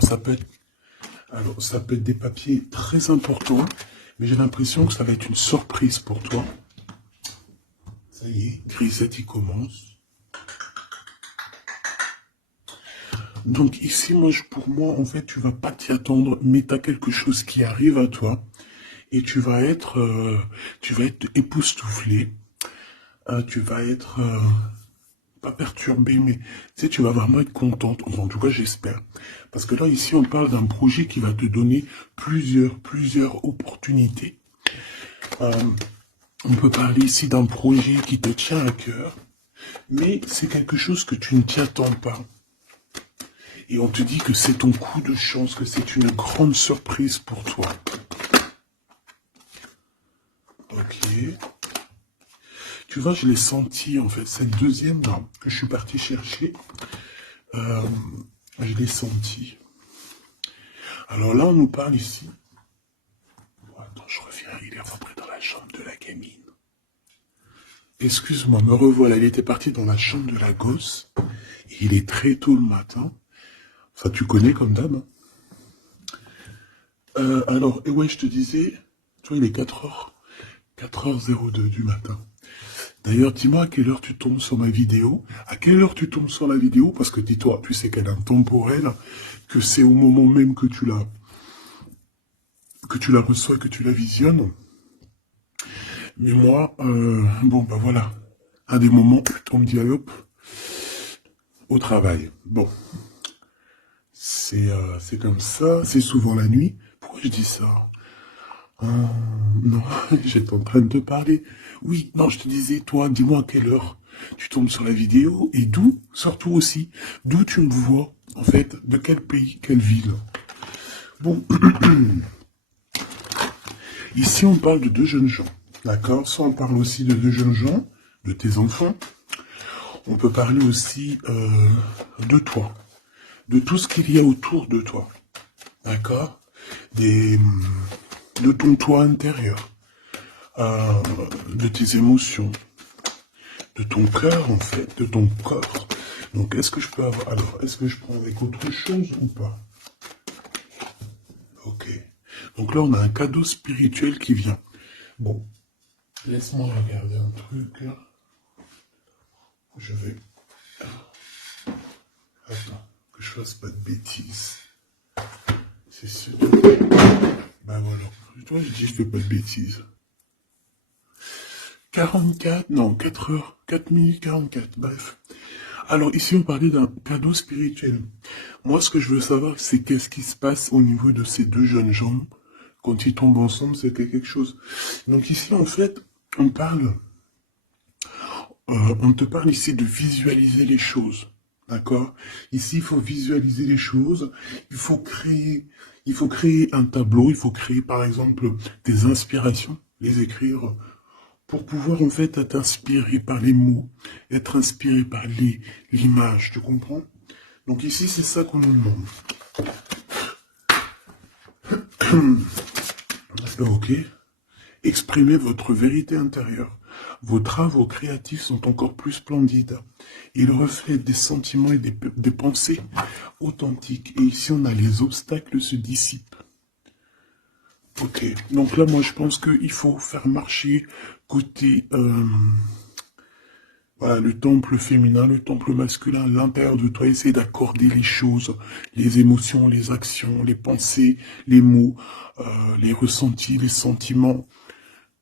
Ça peut être des papiers très importants, mais j'ai l'impression que ça va être une surprise pour toi. Ça y est, Grisette, il commence. Donc ici, pour moi, en fait, tu vas pas t'y attendre, mais tu as quelque chose qui arrive à toi et tu vas être époustouflé, tu vas être pas perturbé, mais tu sais, tu vas vraiment être contente. En tout cas, j'espère, parce que là, ici, on parle d'un projet qui va te donner plusieurs opportunités. On peut parler ici d'un projet qui te tient à cœur, mais c'est quelque chose que tu ne t'y attends pas. Et on te dit que c'est ton coup de chance, que c'est une grande surprise pour toi. Ok. Tu vois, je l'ai senti, en fait. Cette deuxième là, que je suis parti chercher, je l'ai senti. Alors là, on nous parle ici. Oh, attends, je reviens, il est rentré dans la chambre de la gamine. Excuse-moi, me revoilà. Il était parti dans la chambre de la gosse. Et il est très tôt le matin. Ça, tu connais comme d'hab. Alors, et ouais, je te disais, toi, il est 4h02 du matin. D'ailleurs, dis-moi à quelle heure tu tombes sur ma vidéo. À quelle heure tu tombes sur la vidéo? Parce que dis-toi, tu sais qu'elle est intemporelle, que c'est au moment même que tu la reçois, que tu la visionnes. Mais moi, bon, ben voilà. Un des moments où on me dit, allez hop, au travail. Bon. C'est comme ça, c'est souvent la nuit. Pourquoi je dis ça? Non, j'étais en train de te parler. Oui, non, je te disais, toi, dis-moi à quelle heure tu tombes sur la vidéo et d'où, surtout aussi, d'où tu me vois, en fait, de quel pays, quelle ville. Bon, ici on parle de deux jeunes gens, d'accord? Ça on parle aussi de deux jeunes gens, de tes enfants. On peut parler aussi de toi, de tout ce qu'il y a autour de toi, d'accord? De ton toi intérieur, de tes émotions, de ton cœur en fait, de ton corps. Donc est-ce que je peux avoir... Alors, est-ce que je prends avec autre chose ou pas? Ok. Donc là, on a un cadeau spirituel qui vient. Bon, laisse-moi regarder un truc. Je vais... Attends, que je fasse pas de bêtises. C'est sûr. Ben voilà. Toi, je dis je fais pas de bêtises. 44, non, 4h, 4 minutes 44, bref. Alors ici, on parlait d'un cadeau spirituel. Moi, ce que je veux savoir, c'est qu'est-ce qui se passe au niveau de ces deux jeunes gens. Quand ils tombent ensemble, c'est quelque chose. Donc ici, en fait, on te parle ici de visualiser les choses. D'accord? Ici, il faut visualiser les choses. Il faut créer un tableau. Il faut créer, par exemple, des inspirations, les écrire pour pouvoir, en fait, être inspiré par les mots, être inspiré par l'image. Tu comprends? Donc ici, c'est ça qu'on nous demande. Ok. Exprimez votre vérité intérieure. Vos travaux créatifs sont encore plus splendides. Ils reflètent des sentiments et des pensées authentiques. Et ici, on a les obstacles se dissipent. Ok. Donc là, moi, je pense qu'il faut faire marcher côté... voilà, le temple féminin, le temple masculin, à l'intérieur de toi, essayer d'accorder les choses, les émotions, les actions, les pensées, les mots, les ressentis, les sentiments.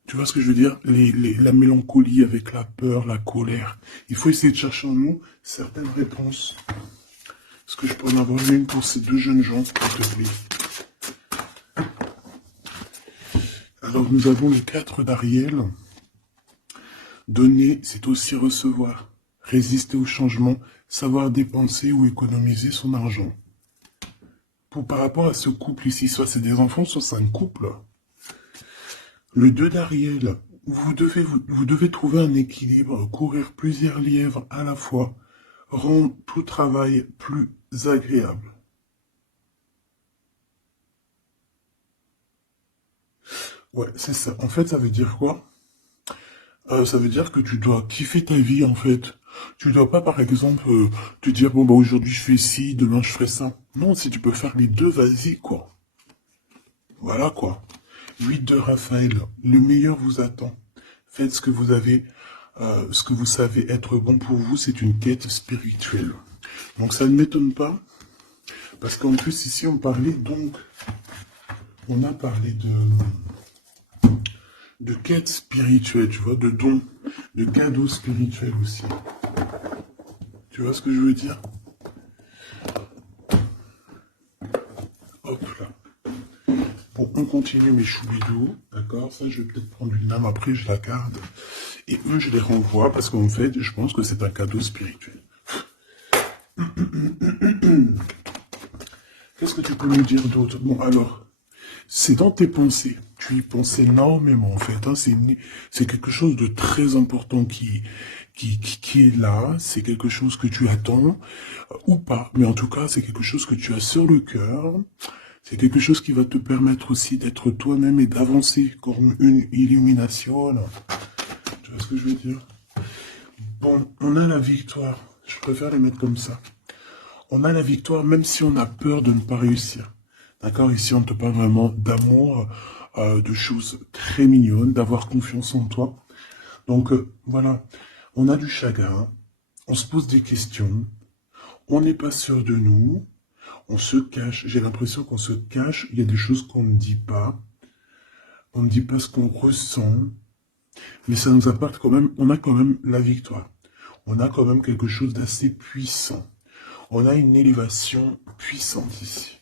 Tu vois ce que je veux dire? La mélancolie avec la peur, la colère. Il faut essayer de chercher en nous certaines réponses. Est-ce que je peux en avoir une pour ces deux jeunes gens, s'il te plaît? Alors, nous avons les 4 d'Ariel. Donner, c'est aussi recevoir. Résister au changement, savoir dépenser ou économiser son argent. Par rapport à ce couple ici, soit c'est des enfants, soit c'est un couple. Le 2 d'Ariel, vous devez trouver un équilibre, courir plusieurs lièvres à la fois, rendre tout travail plus agréable. Ouais, c'est ça. En fait, ça veut dire quoi? Ça veut dire que tu dois kiffer ta vie, en fait. Tu dois pas, par exemple, te dire, bon, bah, aujourd'hui, je fais ci, demain, je ferai ça. Non, si tu peux faire les deux, vas-y, quoi. Voilà, quoi. 8 de Raphaël, le meilleur vous attend. Faites ce que vous avez, ce que vous savez être bon pour vous, c'est une quête spirituelle. Donc ça ne m'étonne pas, parce qu'en plus ici on parlait donc, on a parlé de quête spirituelle, tu vois, de dons, de cadeaux spirituels aussi. Tu vois ce que je veux dire? Hop là. Bon, on continue mes choubidous, d'accord? Ça, je vais peut-être prendre une âme après, je la garde. Et eux, je les renvoie parce qu'en fait, je pense que c'est un cadeau spirituel. Qu'est-ce que tu peux nous dire d'autre? Bon, alors, c'est dans tes pensées. Tu y penses énormément, en fait. Hein. C'est quelque chose de très important qui est là. C'est quelque chose que tu attends, ou pas. Mais en tout cas, c'est quelque chose que tu as sur le cœur. C'est quelque chose qui va te permettre aussi d'être toi-même et d'avancer comme une illumination. Tu vois ce que je veux dire? Bon, on a la victoire. Je préfère les mettre comme ça. On a la victoire même si on a peur de ne pas réussir. D'accord? Ici, on te parle vraiment d'amour, de choses très mignonnes, d'avoir confiance en toi. Donc, voilà. On a du chagrin. On se pose des questions. On n'est pas sûr de nous. On se cache. J'ai l'impression qu'on se cache. Il y a des choses qu'on ne dit pas. On ne dit pas ce qu'on ressent. Mais ça nous apporte quand même, on a quand même la victoire. On a quand même quelque chose d'assez puissant. On a une élévation puissante ici.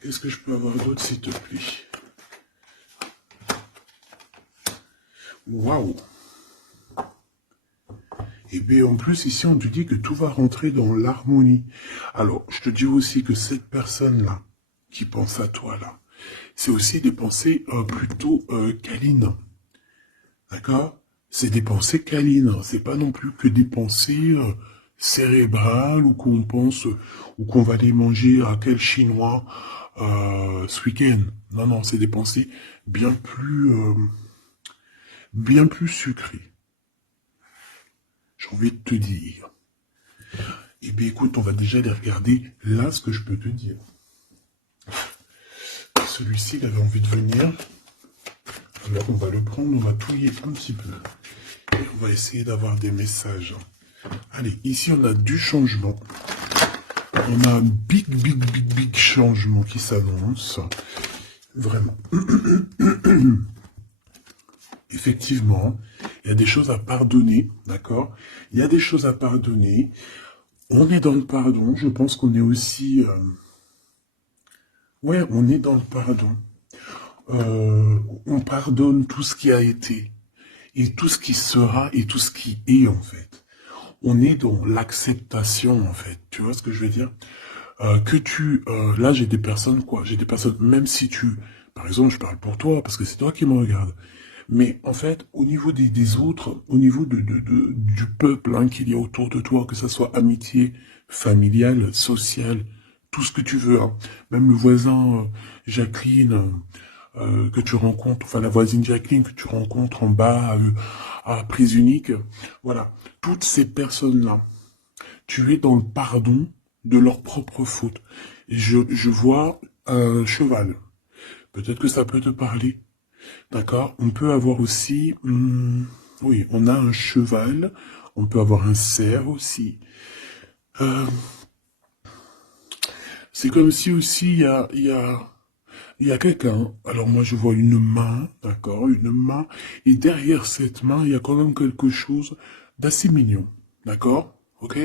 Qu'est-ce que je peux avoir d'autre, s'il te plaît? Waouh! Et bien, en plus, ici, on te dit que tout va rentrer dans l'harmonie. Alors, je te dis aussi que cette personne-là, qui pense à toi, là, c'est aussi des pensées plutôt câlines. D'accord? C'est des pensées câlines. C'est pas non plus que des pensées cérébrales ou qu'on pense ou qu'on va aller manger à quel chinois ce week-end. Non, non, c'est des pensées bien plus sucrées. J'ai envie de te dire. Eh bien, écoute, on va déjà les regarder. Là, ce que je peux te dire. Celui-ci, il avait envie de venir. Alors, on va le prendre, on va touiller un petit peu. Et on va essayer d'avoir des messages. Allez, ici, on a du changement. On a un big changement qui s'annonce. Vraiment. Effectivement, il y a des choses à pardonner, d'accord? Il y a des choses à pardonner. On est dans le pardon. Je pense qu'on est aussi... Ouais, on est dans le pardon. On pardonne tout ce qui a été. Et tout ce qui sera et tout ce qui est, en fait. On est dans l'acceptation, en fait. Tu vois ce que je veux dire? Là, j'ai des personnes, quoi. J'ai des personnes, même si par exemple, je parle pour toi, parce que c'est toi qui me regardes. Mais en fait, au niveau des autres, au niveau du peuple hein, qu'il y a autour de toi, que ça soit amitié, familiale, sociale, tout ce que tu veux, hein. Même le voisin Jacqueline que tu rencontres, enfin la voisine Jacqueline que tu rencontres en bas à Prise Unique, voilà, toutes ces personnes-là, tu es dans le pardon de leurs propres fautes. Je vois un cheval. Peut-être que ça peut te parler. D'accord? On peut avoir aussi... oui, on a un cheval. On peut avoir un cerf aussi. C'est comme si aussi il y a quelqu'un. Alors moi je vois une main, d'accord? Une main. Et derrière cette main, il y a quand même quelque chose d'assez mignon. D'accord? Ok?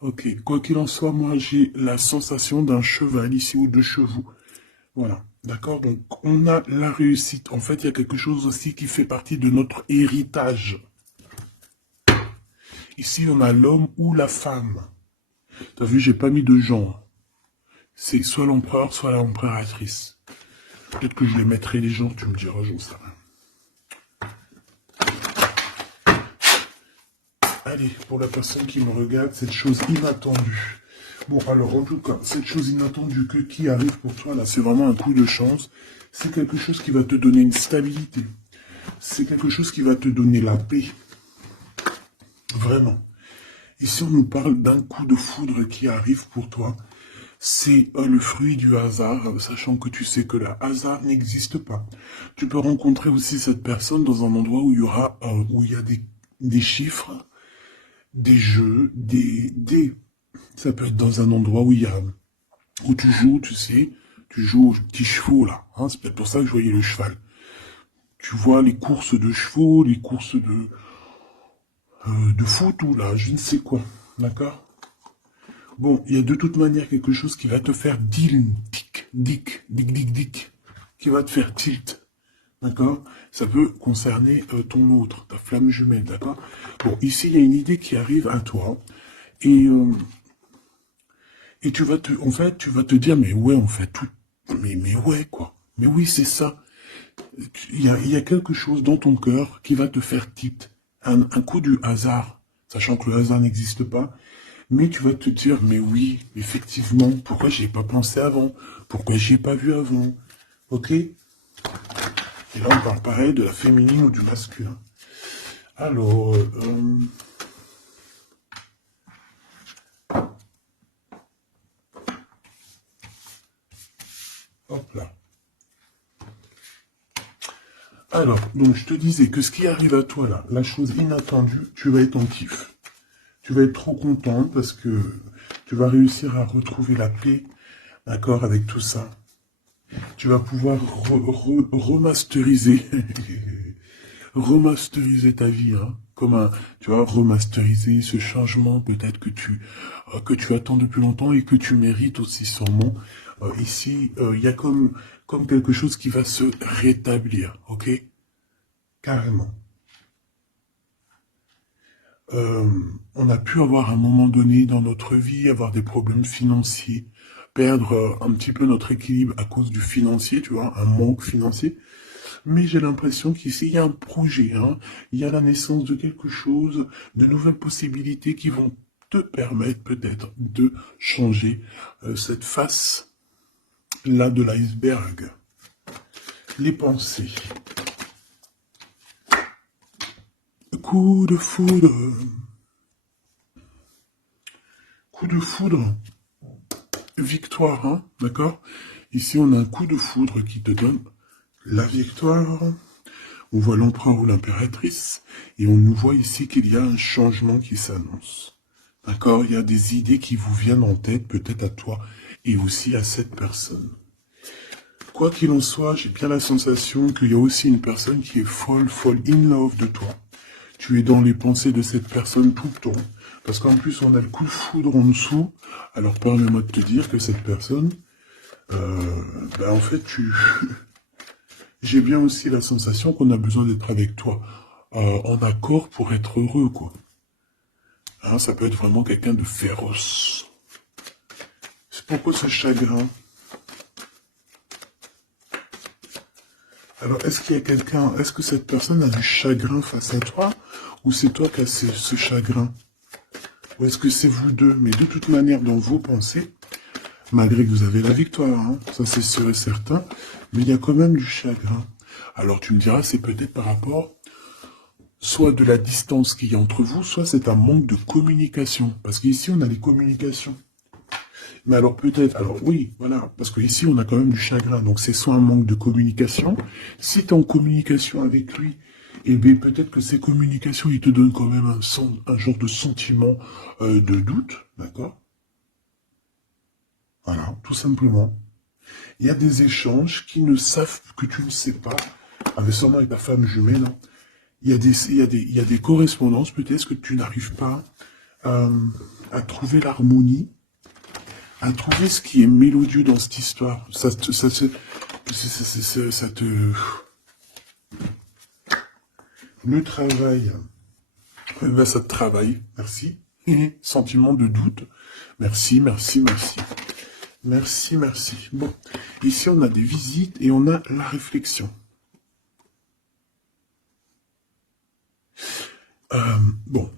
Ok, quoi qu'il en soit, moi j'ai la sensation d'un cheval ici ou de chevaux. Voilà, d'accord? Donc on a la réussite. En fait, il y a quelque chose aussi qui fait partie de notre héritage. Ici, on a l'homme ou la femme. T'as vu, j'ai pas mis de genre. C'est soit l'empereur, soit l'empératrice. Peut-être que je les mettrai les gens, tu me diras, j'en sais rien. Allez, pour la personne qui me regarde, cette chose inattendue. Bon, alors, en tout cas, cette chose inattendue qui arrive pour toi, là, c'est vraiment un coup de chance. C'est quelque chose qui va te donner une stabilité. C'est quelque chose qui va te donner la paix. Vraiment. Ici, on nous parle d'un coup de foudre qui arrive pour toi. C'est le fruit du hasard, sachant que tu sais que le hasard n'existe pas. Tu peux rencontrer aussi cette personne dans un endroit où il y aura, où il y a des chiffres, des jeux, ça peut être dans un endroit où il y a, où tu joues, tu sais, tu joues aux petits chevaux là. Hein, c'est peut-être pour ça que je voyais le cheval. Tu vois les courses de chevaux, les courses de foot ou là, je ne sais quoi. D'accord? Bon, il y a de toute manière quelque chose qui va te faire dick, qui va te faire tilt. D'accord? Ça peut concerner ton autre, ta flamme jumelle, d'accord? Bon, ici, il y a une idée qui arrive à toi. Et, euh, et en fait, tu vas te dire, mais ouais, on fait tout. Mais ouais, quoi. Mais oui, c'est ça. Il y a quelque chose dans ton cœur qui va te faire tilt. Un coup du hasard, sachant que le hasard n'existe pas. Mais tu vas te dire, mais oui, effectivement, pourquoi j'y ai pas pensé avant? Pourquoi j'y ai pas vu avant? Ok? Et là, on parle pareil de la féminine ou du masculin. Alors, hop là. Alors, donc je te disais que ce qui arrive à toi là, la chose inattendue, tu vas être en kiff. Tu vas être trop content parce que tu vas réussir à retrouver la paix, d'accord, avec tout ça. Tu vas pouvoir remasteriser, remasteriser ta vie, hein, comme un, tu vois, remasteriser ce changement peut-être que tu attends depuis longtemps et que tu mérites aussi sûrement. Ici, il y a comme quelque chose qui va se rétablir, ok? Carrément. Euh, on a pu avoir à un moment donné dans notre vie, avoir des problèmes financiers, perdre un petit peu notre équilibre à cause du financier, tu vois, un manque financier. Mais j'ai l'impression qu'ici, il y a un projet, hein. Il y a la naissance de quelque chose, de nouvelles possibilités qui vont te permettre peut-être de changer cette face-là de l'iceberg. Les pensées. Coup de foudre. Coup de foudre. Victoire, hein, d'accord? Ici, on a un coup de foudre qui te donne la victoire. On voit l'empereur ou l'impératrice, et on nous voit ici qu'il y a un changement qui s'annonce. D'accord? Il y a des idées qui vous viennent en tête, peut-être à toi, et aussi à cette personne. Quoi qu'il en soit, j'ai bien la sensation qu'il y a aussi une personne qui est folle in love de toi. Tu es dans les pensées de cette personne tout le temps. Parce qu'en plus, on a le coup de foudre en dessous. Alors, permets-moi de te dire que cette personne, en fait, j'ai bien aussi la sensation qu'on a besoin d'être avec toi, en accord pour être heureux, quoi. Hein, ça peut être vraiment quelqu'un de féroce. C'est pourquoi ce chagrin? Alors, est-ce qu'il y a quelqu'un, est-ce que cette personne a du chagrin face à toi, ou c'est toi qui as ce chagrin? Ou est-ce que c'est vous deux? Mais de toute manière, dans vos pensées, malgré que vous avez la victoire, hein, ça c'est sûr et certain, mais il y a quand même du chagrin. Alors tu me diras, c'est peut-être par rapport soit de la distance qu'il y a entre vous, soit c'est un manque de communication. Parce qu'ici, on a les communications. Mais alors peut-être, alors oui, voilà, parce qu'ici, on a quand même du chagrin. Donc c'est soit un manque de communication. Si tu es en communication avec lui, eh bien peut-être que ces communications, il te donnent quand même un genre de sentiment de doute, d'accord? Voilà, tout simplement. Il y a des échanges qui ne savent que tu ne sais pas, avec seulement avec ta femme jumelle. Hein. Il y a des correspondances peut-être que tu n'arrives pas à trouver l'harmonie, à trouver ce qui est mélodieux dans cette histoire. Ça te... Le travail, ça te travaille, merci. Sentiment de doute, merci, merci, merci. Merci, merci. Bon, ici on a des visites et on a la réflexion. Bon.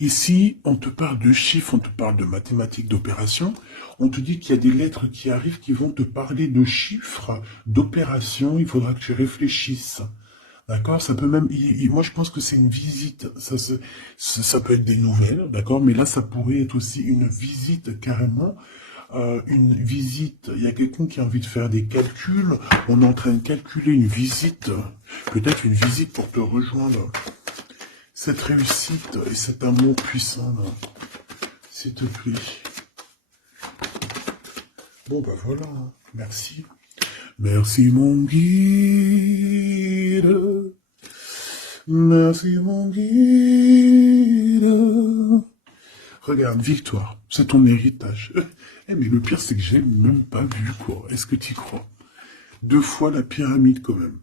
Ici, on te parle de chiffres, on te parle de mathématiques, d'opérations. On te dit qu'il y a des lettres qui arrivent qui vont te parler de chiffres, d'opérations. Il faudra que tu réfléchisses. D'accord? Ça peut même, moi je pense que c'est une visite. Ça peut être des nouvelles, d'accord? Mais là, ça pourrait être aussi une visite carrément. Une visite. Il y a quelqu'un qui a envie de faire des calculs. On est en train de calculer une visite. Peut-être une visite pour te rejoindre. Cette réussite et cet amour puissant, là. S'il te plaît. Bon, bah voilà. Merci. Merci, mon guide. Merci, mon guide. Regarde, victoire, c'est ton héritage. Eh, mais le pire, c'est que j'ai même pas vu, quoi. Est-ce que tu y crois? 2 fois la pyramide, quand même.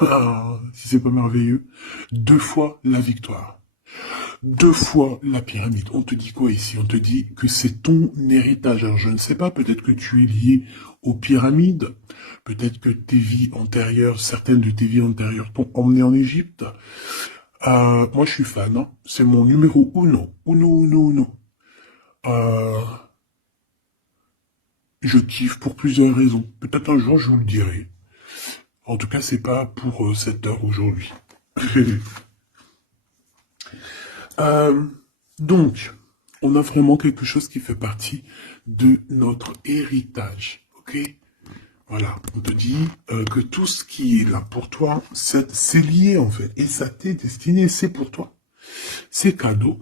Ah, si c'est pas merveilleux. 2 fois la victoire. 2 fois la pyramide. On te dit quoi ici? On te dit que c'est ton héritage. Alors, je ne sais pas, peut-être que tu es lié aux pyramides. Peut-être que tes vies antérieures, certaines de tes vies antérieures t'ont emmené en Égypte. Moi, je suis fan, hein. C'est mon numéro uno. Uno, uno, uno. Euh, je kiffe pour plusieurs raisons. Peut-être un jour, je vous le dirai. En tout cas, c'est pas pour cette heure aujourd'hui. Euh, donc, on a vraiment quelque chose qui fait partie de notre héritage, ok? Voilà, on te dit que tout ce qui est là pour toi, c'est lié en fait, et ça t'est destiné, c'est pour toi. C'est cadeau.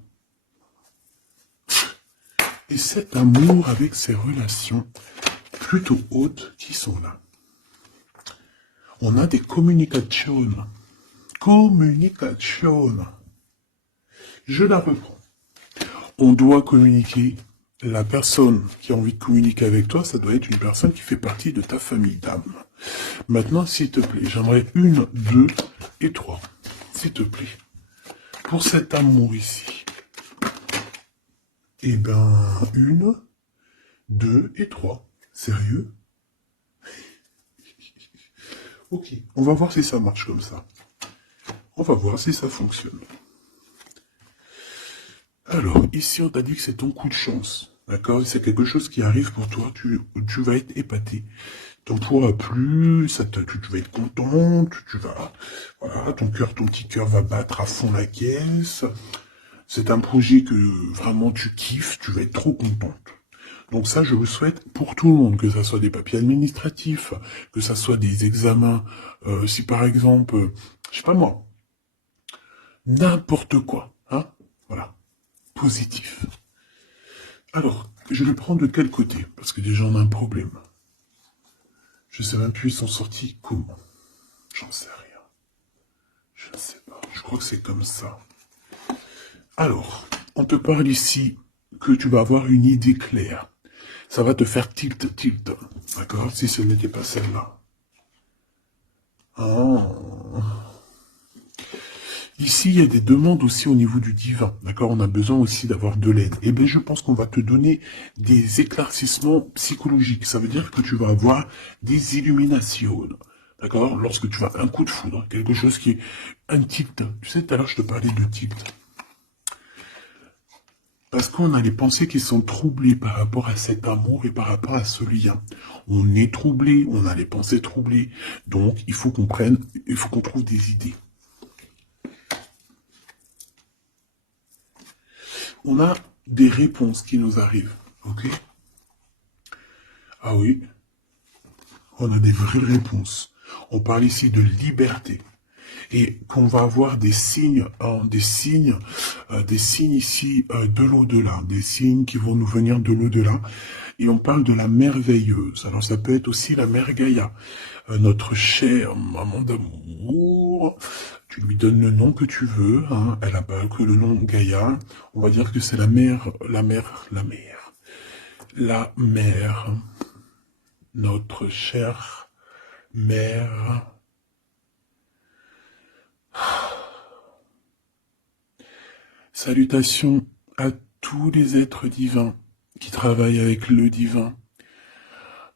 Et cet amour avec ces relations plutôt hautes qui sont là. On a des communications. Communication. Je la reprends. On doit communiquer. La personne qui a envie de communiquer avec toi, ça doit être une personne qui fait partie de ta famille d'âme. Maintenant, s'il te plaît, j'aimerais 1, 2 et 3. S'il te plaît. Pour cet amour ici. Eh ben, 1, 2 et 3. Sérieux? Ok, on va voir si ça marche comme ça. On va voir si ça fonctionne. Alors, ici, on t'a dit que c'est ton coup de chance. D'accord? C'est quelque chose qui arrive pour toi. Tu vas être épaté. T'en pourras plus, tu vas être contente, tu vas... Voilà, ton petit cœur va battre à fond la caisse. C'est un projet que vraiment tu kiffes, tu vas être trop contente. Donc ça, je vous souhaite pour tout le monde, que ça soit des papiers administratifs, que ça soit des examens, si par exemple, je sais pas moi, n'importe quoi, hein, voilà, positif. Alors, je le prends de quel côté? Parce que déjà, on a un problème. Je sais même plus, ils sont sortis comment. J'en sais rien. Je ne sais pas. Je crois que c'est comme ça. Alors, on te parle ici que tu vas avoir une idée claire. Ça va te faire tilt. D'accord? Si ce n'était pas celle-là. Ah. Ici, il y a des demandes aussi au niveau du divin. D'accord? On a besoin aussi d'avoir de l'aide. Eh bien, je pense qu'on va te donner des éclaircissements psychologiques. Ça veut dire que tu vas avoir des illuminations. D'accord? Lorsque tu vas un coup de foudre, quelque chose qui est un tilt. Tu sais, tout à l'heure, je te parlais de tilt. Parce qu'on a les pensées qui sont troublées par rapport à cet amour et par rapport à ce lien. On est troublé, on a les pensées troublées. Donc, il faut qu'on trouve des idées. On a des réponses qui nous arrivent, ok? Ah oui, on a des vraies réponses. On parle ici de liberté. Et qu'on va avoir des signes, des signes ici de l'au-delà, des signes qui vont nous venir de l'au-delà. Et on parle de la merveilleuse. Alors ça peut être aussi la mère Gaïa, notre chère maman d'amour. Tu lui donnes le nom que tu veux, hein. Elle n'a pas que le nom Gaïa. On va dire que c'est la mère, notre chère mère. Salutations à tous les êtres divins qui travaillent avec le divin,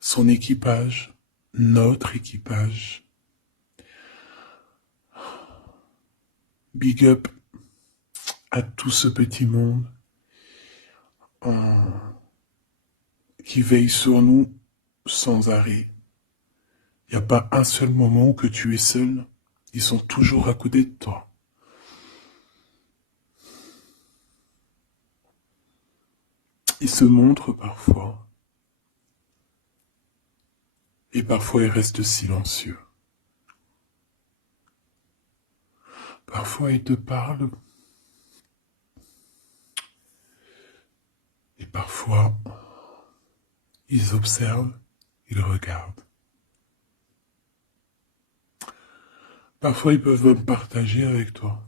son équipage, notre équipage. Big up à tout ce petit monde qui veille sur nous sans arrêt. Il n'y a pas un seul moment où que tu es seul. Ils sont toujours à côté de toi. Ils se montrent parfois. Et parfois ils restent silencieux. Parfois ils te parlent. Et parfois ils observent, ils regardent. Parfois ils peuvent même partager avec toi.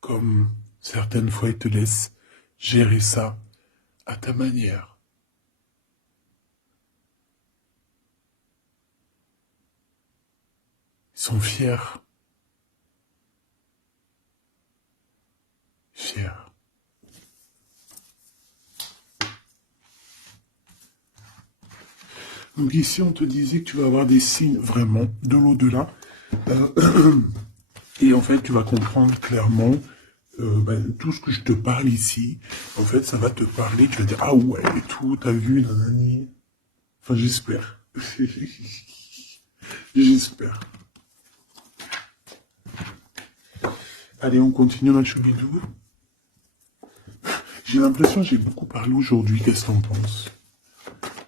Comme certaines fois ils te laissent gérer ça à ta manière. Ils sont fiers. Fiers. Donc ici, on te disait que tu vas avoir des signes vraiment de l'au-delà. Et en fait, tu vas comprendre clairement tout ce que je te parle ici. En fait, ça va te parler. Tu vas dire, ah ouais, et tout, t'as vu, nanani. Enfin, j'espère. J'espère. Allez, on continue, ma choubidou. J'ai l'impression que j'ai beaucoup parlé aujourd'hui. Qu'est-ce que t'en penses?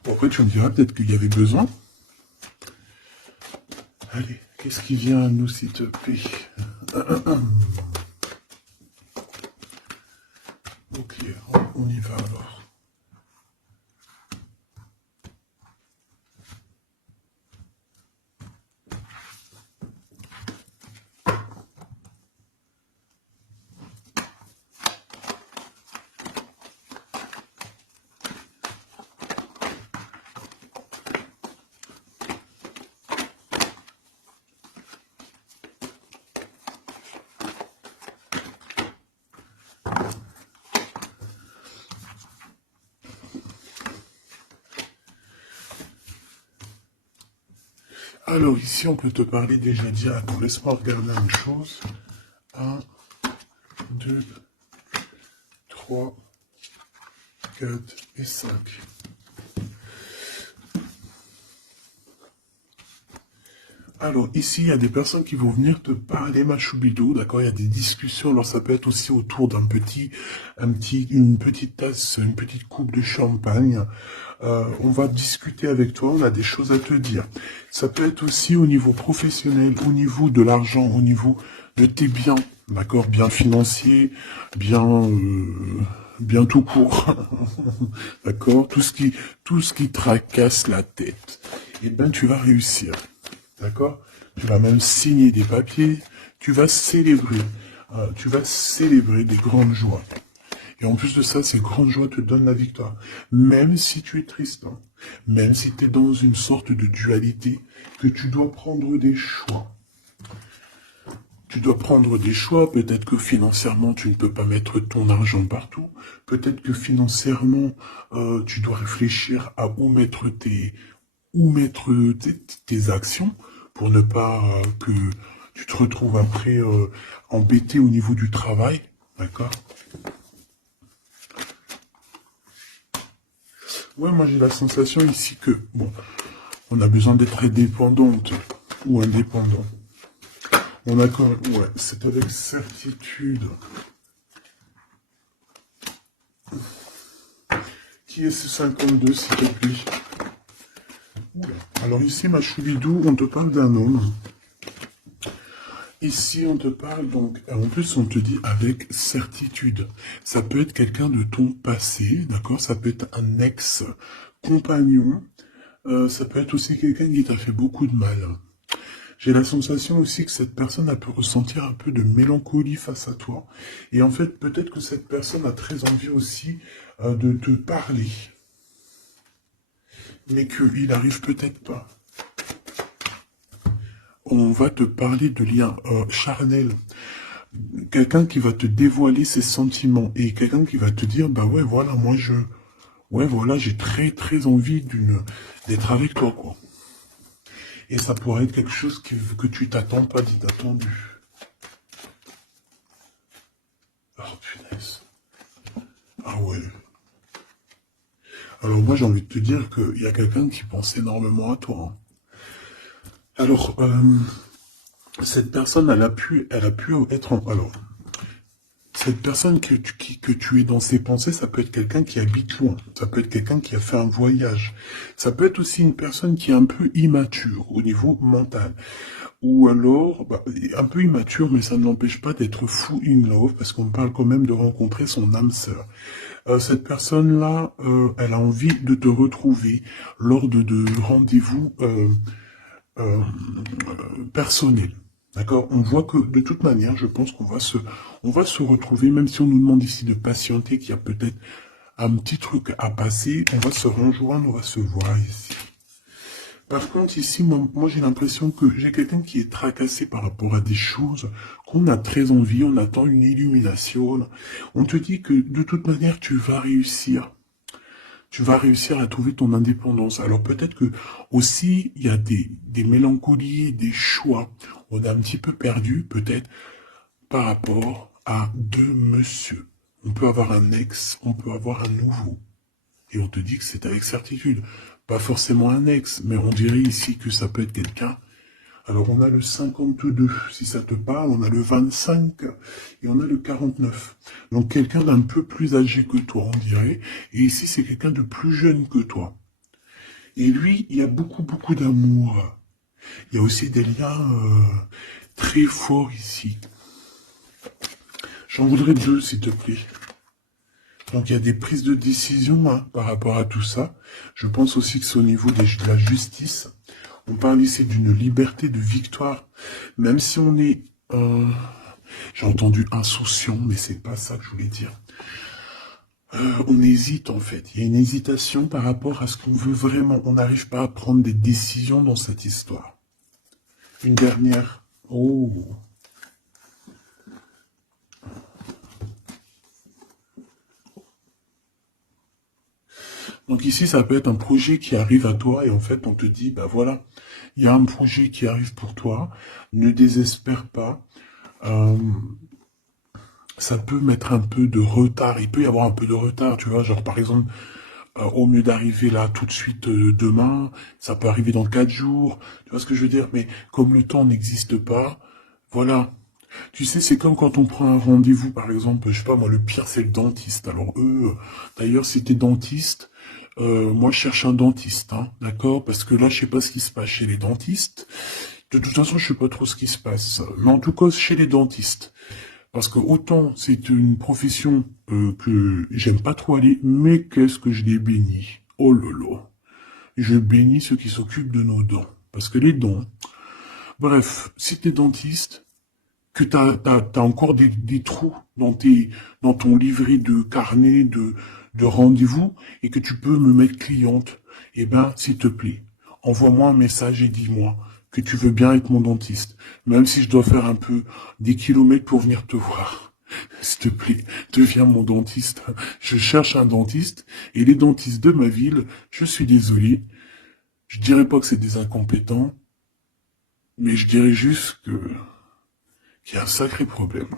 Bon, après, tu me diras peut-être qu'il y avait besoin. Allez, qu'est-ce qui vient à nous, s'il te plaît? Ok, on y va alors. Alors ici, on peut te parler déjà dit. Attends, laisse-moi regarder une chose. 1, 2, 3, 4 et 5. Alors ici, il y a des personnes qui vont venir te parler, ma choubidou, d'accord? Il y a des discussions. Alors ça peut être aussi autour d'une petite tasse, une petite coupe de champagne. On va discuter avec toi, on a des choses à te dire. Ça peut être aussi au niveau professionnel, au niveau de l'argent, au niveau de tes biens, d'accord? Bien financier, bien tout court, d'accord? Tout ce qui tracasse la tête, eh ben tu vas réussir. D'accord? Tu vas même signer des papiers, tu vas célébrer des grandes joies. Et en plus de ça, ces grandes joies te donnent la victoire. Même si tu es triste, hein, même si tu es dans une sorte de dualité, que tu dois prendre des choix. Tu dois prendre des choix, peut-être que financièrement, tu ne peux pas mettre ton argent partout. Peut-être que financièrement, tu dois réfléchir à où mettre tes actions pour ne pas que tu te retrouves après embêté au niveau du travail, d'accord? Ouais, moi j'ai la sensation ici que, bon, on a besoin d'être indépendante ou indépendant. On a quand même, ouais, c'est avec certitude. Qui est ce 52, s'il te plaît? Oula. Alors ici, ma choubidou, on te parle d'un homme. Ici, on te parle donc, en plus, on te dit avec certitude. Ça peut être quelqu'un de ton passé, d'accord? Ça peut être un ex-compagnon. Ça peut être aussi quelqu'un qui t'a fait beaucoup de mal. J'ai la sensation aussi que cette personne a pu ressentir un peu de mélancolie face à toi. Et en fait, peut-être que cette personne a très envie aussi de te parler. Mais qu'il n'arrive peut-être pas. On va te parler de liens charnels. Quelqu'un qui va te dévoiler ses sentiments. Et quelqu'un qui va te dire, bah ouais, voilà, ouais, voilà, j'ai très, très envie d'être avec toi, quoi. Et ça pourrait être quelque chose que tu t'attends pas d'inattendu. Oh, punaise. Ah ouais. Alors moi, j'ai envie de te dire qu'il y a quelqu'un qui pense énormément à toi, hein. Alors, cette personne, elle a pu être alors, cette personne que tu es dans ses pensées, ça peut être quelqu'un qui habite loin, ça peut être quelqu'un qui a fait un voyage, ça peut être aussi une personne qui est un peu immature au niveau mental, ou alors bah, un peu immature, mais ça ne l'empêche pas d'être fou in love, parce qu'on parle quand même de rencontrer son âme sœur. Cette personne-là, elle a envie de te retrouver lors de rendez-vous personnels. D'accord? On voit que de toute manière, je pense on va se retrouver, même si on nous demande ici de patienter, qu'il y a peut-être un petit truc à passer, on va se rejoindre, on va se voir ici. Par contre, ici, moi j'ai l'impression que j'ai quelqu'un qui est tracassé par rapport à des choses qu'on a très envie, on attend une illumination. On te dit que de toute manière, tu vas réussir. Tu vas réussir à trouver ton indépendance. Alors peut-être que aussi, il y a des mélancolies, des choix. On est un petit peu perdu, peut-être, par rapport à deux monsieur. On peut avoir un ex, on peut avoir un nouveau. Et on te dit que c'est avec certitude. Pas forcément un ex, mais on dirait ici que ça peut être quelqu'un. Alors on a le 52, si ça te parle, on a le 25 et on a le 49. Donc quelqu'un d'un peu plus âgé que toi, on dirait. Et ici, c'est quelqu'un de plus jeune que toi. Et lui, il y a beaucoup, beaucoup d'amour. Il y a aussi des liens très forts ici. J'en voudrais deux, s'il te plaît. Donc il y a des prises de décision hein, par rapport à tout ça. Je pense aussi que c'est au niveau de la justice. On parle ici d'une liberté de victoire. Même si on est... j'ai entendu insouciant, mais c'est pas ça que je voulais dire. On hésite en fait. Il y a une hésitation par rapport à ce qu'on veut vraiment. On n'arrive pas à prendre des décisions dans cette histoire. Une dernière. Oh. Donc ici, ça peut être un projet qui arrive à toi et en fait, on te dit, bah voilà, il y a un projet qui arrive pour toi, ne désespère pas. Euh, ça peut mettre un peu de retard, il peut y avoir un peu de retard, tu vois, genre par exemple, au mieux d'arriver là tout de suite demain, ça peut arriver dans 4 jours, tu vois ce que je veux dire, mais comme le temps n'existe pas, voilà. Tu sais, c'est comme quand on prend un rendez-vous, par exemple, je sais pas, moi, le pire, c'est le dentiste. Alors eux, d'ailleurs, si t'es dentiste, moi, je cherche un dentiste, hein, d'accord? Parce que là, je sais pas ce qui se passe chez les dentistes. De toute façon, je sais pas trop ce qui se passe. Mais en tout cas, chez les dentistes. Parce que autant c'est une profession que j'aime pas trop aller, mais qu'est-ce que je les bénis. Oh lolo. Je bénis ceux qui s'occupent de nos dents. Parce que les dents... Bref, si t'es dentiste, que t'as encore des trous dans ton livret de carnet de rendez-vous et que tu peux me mettre cliente, eh ben, s'il te plaît, envoie-moi un message et dis-moi que tu veux bien être mon dentiste, même si je dois faire un peu des kilomètres pour venir te voir. S'il te plaît, deviens mon dentiste. Je cherche un dentiste et les dentistes de ma ville, je suis désolé, je dirais pas que c'est des incompétents, mais je dirais juste qu'il y a un sacré problème.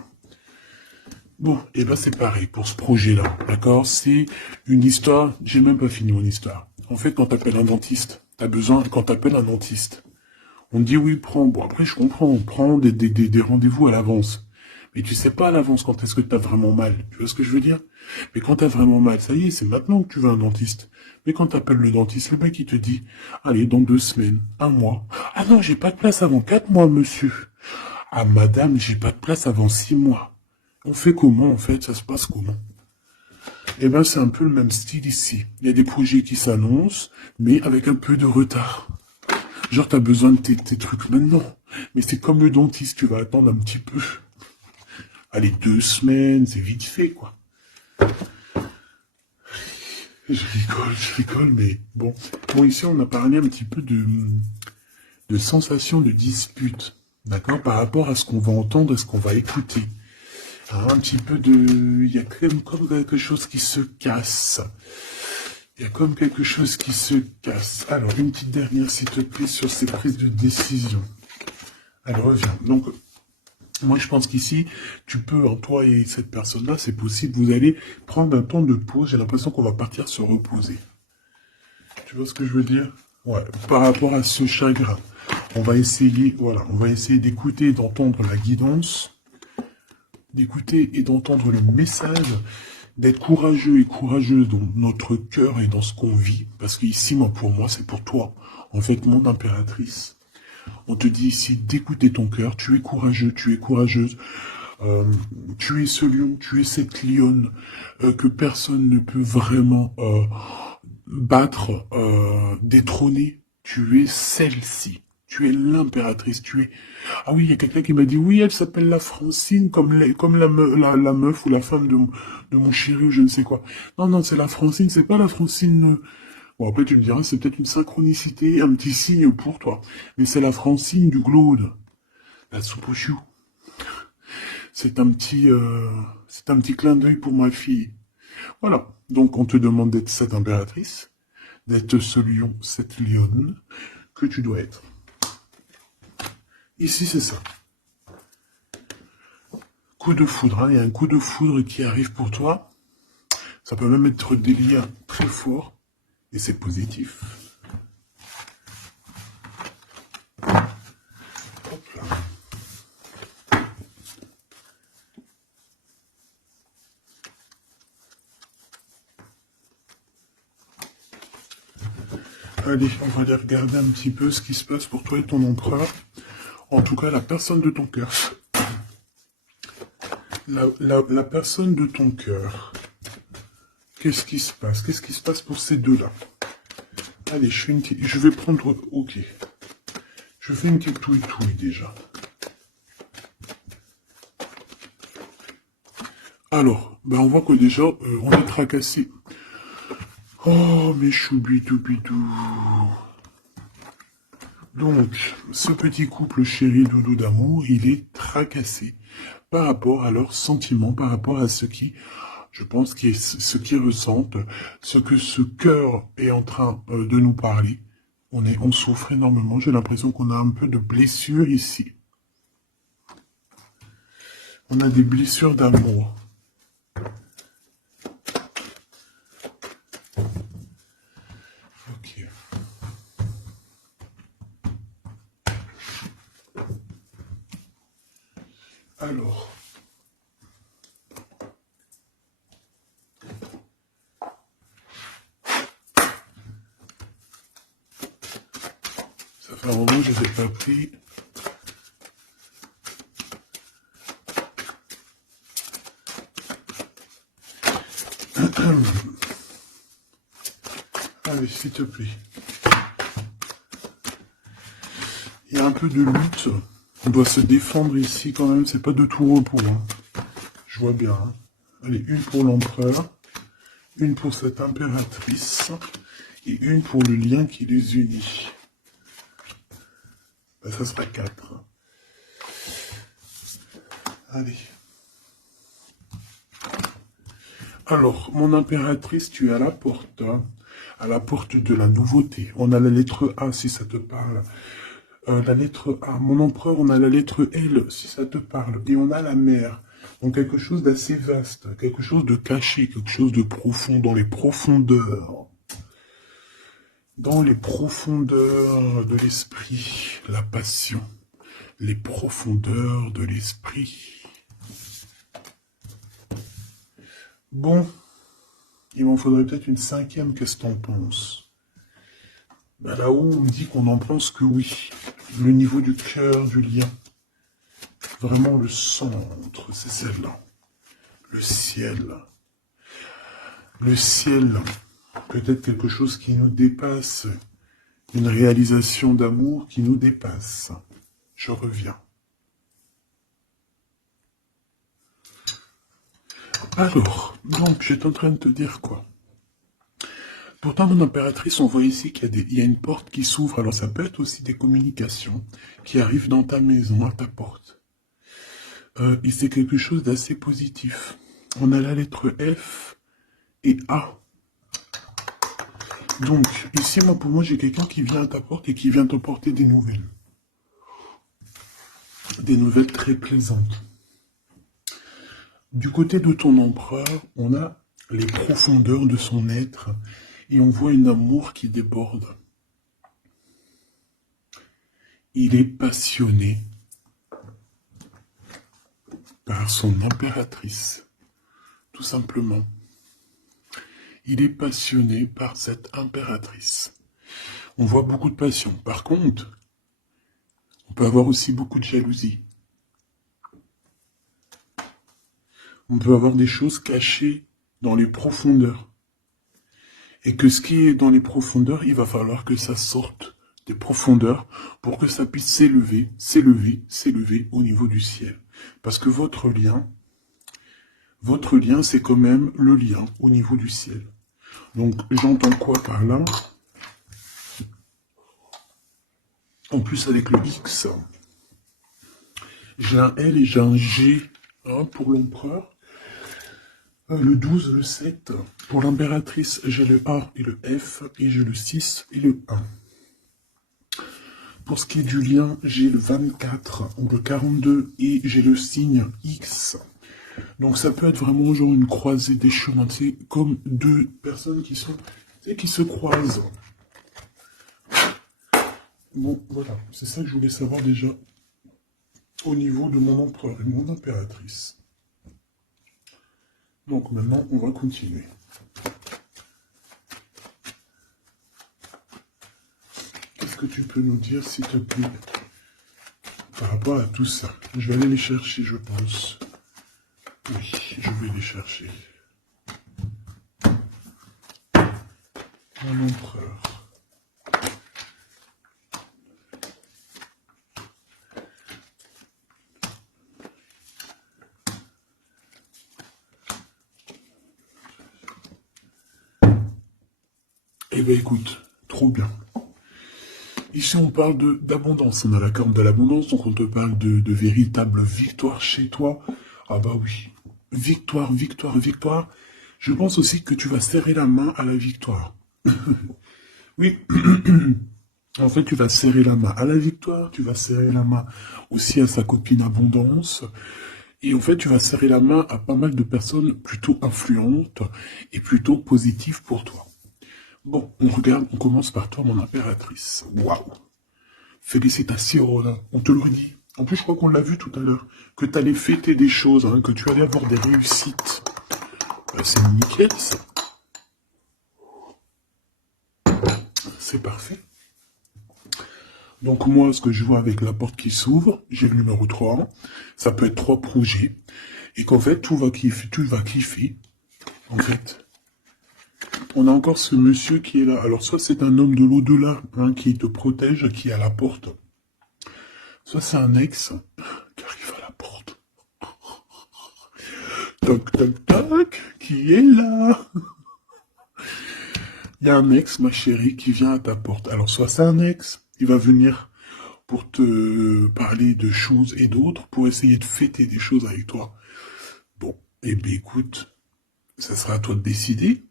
Bon, et ben c'est pareil pour ce projet-là, d'accord? C'est une histoire, j'ai même pas fini mon histoire. En fait, quand t'appelles un dentiste, quand t'appelles un dentiste, on te dit oui, prends, bon après je comprends, on prend des rendez-vous à l'avance. Mais tu sais pas à l'avance quand est-ce que t'as vraiment mal, tu vois ce que je veux dire? Mais quand t'as vraiment mal, ça y est, c'est maintenant que tu veux un dentiste. Mais quand t'appelles le dentiste, le mec il te dit, allez, dans 2 semaines, un mois. Ah non, j'ai pas de place avant 4 mois, monsieur. Ah madame, j'ai pas de place avant 6 mois. On fait comment en fait? Ça se passe comment? Eh ben c'est un peu le même style ici. Il y a des projets qui s'annoncent, mais avec un peu de retard. Genre t'as besoin de tes trucs maintenant. Mais c'est comme le dentiste, tu vas attendre un petit peu. Allez, 2 semaines, c'est vite fait quoi. Je rigole, mais bon. Bon, ici on a parlé un petit peu de sensation de dispute. D'accord? Par rapport à ce qu'on va entendre et ce qu'on va écouter. Alors, un petit peu de... Il y a comme quelque chose qui se casse. Il y a comme quelque chose qui se casse. Alors, une petite dernière, s'il te plaît, sur ces prises de décision. Allez, reviens. Donc, moi, je pense qu'ici, tu peux, en toi et cette personne-là, c'est possible, vous allez prendre un temps de pause. J'ai l'impression qu'on va partir se reposer. Tu vois ce que je veux dire? Ouais, par rapport à ce chagrin. On va essayer, voilà, on va essayer d'écouter et d'entendre la guidance, d'écouter et d'entendre le message, d'être courageux et courageuse dans notre cœur et dans ce qu'on vit. Parce qu'ici, moi, pour moi, c'est pour toi. En fait, mon impératrice, on te dit ici d'écouter ton cœur. Tu es courageux, tu es courageuse. Euh, tu es ce lion, tu es cette lionne que personne ne peut vraiment battre, détrôner. Tu es celle-ci. Tu es l'impératrice. Tu es. Ah oui, il y a quelqu'un qui m'a dit oui, elle s'appelle la Francine, comme la meuf ou la femme de mon chéri ou je ne sais quoi. Non, non, c'est la Francine, c'est pas la Francine. Bon, après, tu me diras, c'est peut-être une synchronicité, un petit signe pour toi. Mais c'est la Francine du Glaude. La soupe aux choux. C'est un petit clin d'œil pour ma fille. Voilà. Donc, on te demande d'être cette impératrice, d'être ce lion, cette lionne que tu dois être. Ici, c'est ça. Coup de foudre, hein. Il y a un coup de foudre qui arrive pour toi. Ça peut même être des liens très forts. Et c'est positif. Hop là. Allez, on va aller regarder un petit peu ce qui se passe pour toi et ton empereur. En tout cas, la personne de ton cœur. La personne de ton cœur. Qu'est-ce qui se passe? Qu'est-ce qui se passe pour ces deux-là? Allez, je vais prendre... Ok. Je fais une petite touille déjà. Alors, ben on voit que déjà, on est tracassé. Oh, mes choubidou-bidou. Donc, ce petit couple chéri doudou d'amour, il est tracassé par rapport à leurs sentiments, par rapport à ce qui, je pense, ce qu'ils ressentent, ce que ce cœur est en train de nous parler. On souffre énormément. J'ai l'impression qu'on a un peu de blessures ici. On a des blessures d'amour. Ok. Alors. Ça fait un moment que je ne les ai pas pris. Allez, s'il te plaît. Il y a un peu de lutte. On doit se défendre ici quand même. C'est pas de tout repos. Hein. Je vois bien. Hein. Allez, une pour l'empereur. Une pour cette impératrice. Et une pour le lien qui les unit. Ben, ça sera 4. Allez. Alors, mon impératrice, tu es à la porte. Hein, à la porte de la nouveauté. On a la lettre A si ça te parle. La lettre A. Mon empereur, on a la lettre L si ça te parle. Et on a la mer. Donc quelque chose d'assez vaste, quelque chose de caché, quelque chose de profond, dans les profondeurs. Dans les profondeurs de l'esprit, la passion. Les profondeurs de l'esprit. Bon, il m'en faudrait peut-être une 5e, qu'est-ce que t'en penses? Ben là-haut, on me dit qu'on en pense que oui. Le niveau du cœur, du lien. Vraiment le centre, c'est celle-là. Le ciel. Le ciel. Peut-être quelque chose qui nous dépasse. Une réalisation d'amour qui nous dépasse. Je reviens. Alors, donc, j'étais en train de te dire quoi? Pourtant, mon impératrice, on voit ici qu'il y a une porte qui s'ouvre. Alors, ça peut être aussi des communications qui arrivent dans ta maison, à ta porte. Et c'est quelque chose d'assez positif. On a la lettre F et A. Donc, ici, pour moi, j'ai quelqu'un qui vient à ta porte et qui vient te porter des nouvelles. Des nouvelles très plaisantes. Du côté de ton empereur, on a les profondeurs de son être. Et on voit un amour qui déborde. Il est passionné par son impératrice, tout simplement. Il est passionné par cette impératrice. On voit beaucoup de passion. Par contre, on peut avoir aussi beaucoup de jalousie. On peut avoir des choses cachées dans les profondeurs. Et que ce qui est dans les profondeurs, il va falloir que ça sorte des profondeurs pour que ça puisse s'élever, s'élever, s'élever au niveau du ciel. Parce que votre lien, c'est quand même le lien au niveau du ciel. Donc, j'entends quoi par là? En plus, avec le X, j'ai un L et j'ai un G pour l'empereur. Le 12, le 7. Pour l'impératrice, j'ai le A et le F, et j'ai le 6 et le 1. Pour ce qui est du lien, j'ai le 24 ou le 42 et j'ai le signe X. Donc ça peut être vraiment genre une croisée des chemins. C'est comme deux personnes qui se croisent. Bon, voilà. C'est ça que je voulais savoir déjà au niveau de mon empereur et mon impératrice. Donc maintenant, on va continuer. Qu'est-ce que tu peux nous dire, s'il te plaît, par rapport à tout ça? Je vais aller les chercher, je pense. Oui, je vais les chercher. Mon empereur. Eh bien, écoute, trop bien. Ici, on parle d'abondance. On a la carte de l'abondance, donc on te parle de véritable victoire chez toi. Ah bah oui. Victoire, victoire, victoire. Je pense aussi que tu vas serrer la main à la victoire. Oui. En fait, tu vas serrer la main à la victoire, tu vas serrer la main aussi à sa copine abondance. Et en fait, tu vas serrer la main à pas mal de personnes plutôt influentes et plutôt positives pour toi. Bon, on regarde, on commence par toi, mon impératrice. Waouh! Félicitations, là. On te le dit. En plus, je crois qu'on l'a vu tout à l'heure. Que tu allais fêter des choses, que tu allais avoir des réussites. C'est nickel, ça. C'est parfait. Donc moi, ce que je vois avec la porte qui s'ouvre, j'ai le numéro 3. Ça peut être 3 projets. Et qu'en fait, tu vas kiffer. En fait. On a encore ce monsieur qui est là. Alors, soit c'est un homme de l'au-delà qui te protège, qui est à la porte. Soit c'est un ex qui arrive à la porte. Toc, toc, toc, qui est là? Il y a un ex, ma chérie, qui vient à ta porte. Alors, soit c'est un ex, il va venir pour te parler de choses et d'autres, pour essayer de fêter des choses avec toi. Bon, eh bien, écoute, ça sera à toi de décider.